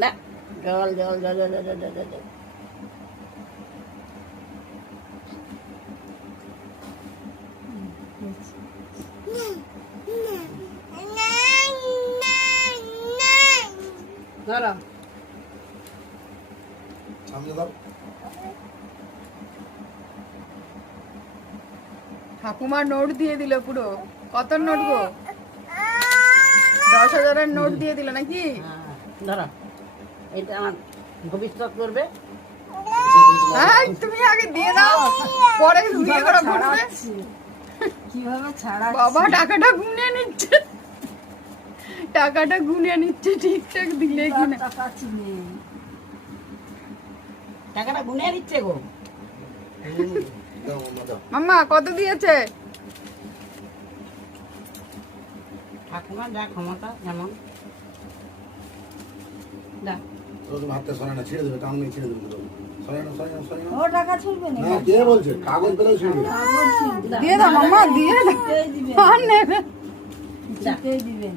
না জল জল জল জল জল জল জল ধরো ঠাকুমার নোট দিয়ে দিল পুরো। কত নোট গো? 10,000-এর নোট দিয়ে দিল নাকি? ধরো এটা আমার ভবিষ্যৎ করবে। হ্যাঁ তুমি আগে দিয়ে দাও, পরে বিয়ে করে ঘুরবে। কিভাবে ছাড়া বাবা টাকাটা গুনে নিচ্ছে, টাকাটা গুনে নিচ্ছে ঠিকঠাক দিলে কিনা। টাকা চিনে টাকাটা গুনে দিচ্ছে গো। মাম্মা কত দিয়েছে? ঠাকুমার যা ক্ষমতা যেমন দা হাতটা সরাই না, ছেড়ে দেবে, টান নেই, ছেড়ে দেবে। সরাই না, সরাই না, সরাই না। ও টাকা ছুলবে না না, কে বলছে? কাগজ পেলেও ছিঁড়বে। কাগজ ছিলবে দিয়ে দাও মাম্মা, দিয়ে দাও। দিবেন আর নেবে দিবেন